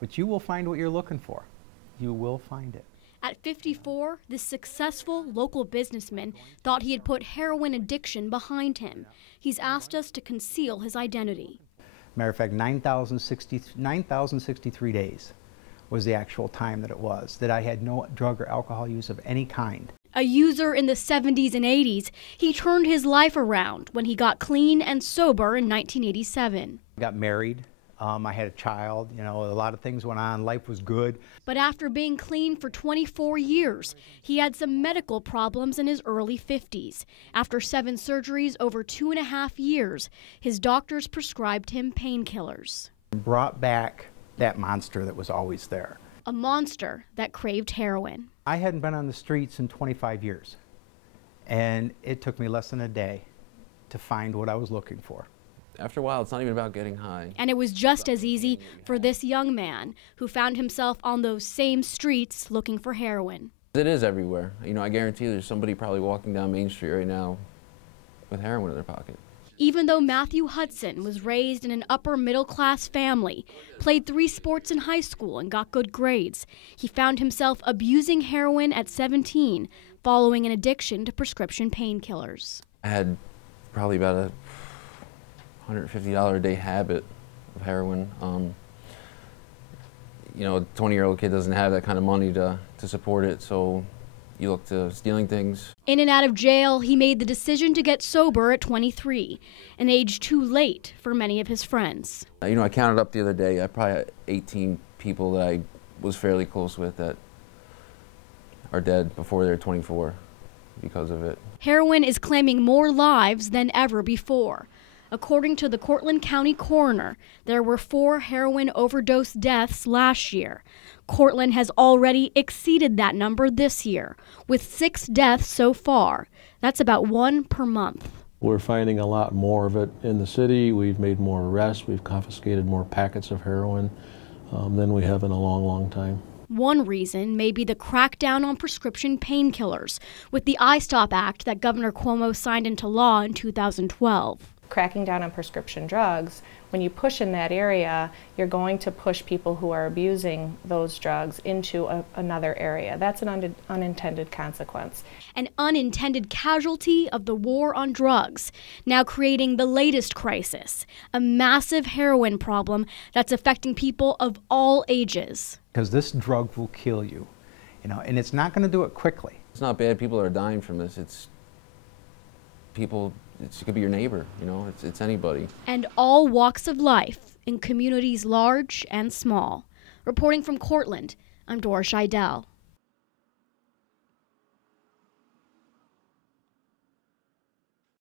But you will find what you're looking for. You will find it. At 54, this successful local businessman thought he had put heroin addiction behind him. He's asked us to conceal his identity. Matter of fact, 9,063 days was the actual time that it was, that I had no drug or alcohol use of any kind. A user in the 70s and 80s, he turned his life around when he got clean and sober in 1987. I got married. I had a child, a lot of things went on, life was good. But after being clean for 24 years, he had some medical problems in his early 50s. After 7 surgeries over 2.5 years, his doctors prescribed him painkillers. Brought back that monster that was always there. A monster that craved heroin. I hadn't been on the streets in 25 years, and it took me less than a day to find what I was looking for. After a while, it's not even about getting high. And it was just as easy for this young man who found himself on those same streets looking for heroin. It is everywhere. I guarantee there's somebody probably walking down Main Street right now with heroin in their pocket. Even though Matthew Hudson was raised in an upper middle class family, played 3 sports in high school and got good grades, he found himself abusing heroin at 17 following an addiction to prescription painkillers. I had probably about a $150 a day habit of heroin. A 20-year-old kid doesn't have that kind of money to support it, so you look to stealing things. In and out of jail, he made the decision to get sober at 23, an age too late for many of his friends. I counted up the other day, I probably had 18 people that I was fairly close with that are dead before they're 24 because of it. Heroin is claiming more lives than ever before. According to the Cortland County coroner, there were 4 heroin overdose deaths last year. Cortland has already exceeded that number this year, with 6 deaths so far. That's about 1 per month. We're finding a lot more of it in the city. We've made more arrests. We've confiscated more packets of heroin than we have in a long, long time. One reason may be the crackdown on prescription painkillers, with the I-STOP Act that Governor Cuomo signed into law in 2012. Cracking down on prescription drugs, when you push in that area, you're going to push people who are abusing those drugs into another area. That's an unintended consequence. An unintended casualty of the war on drugs, now creating the latest crisis, a massive heroin problem that's affecting people of all ages. Because this drug will kill you, and it's not going to do it quickly. It's not bad people are dying from this. It could be your neighbor, it's anybody. And all walks of life in communities large and small. Reporting from Cortland, I'm Dora Scheidel.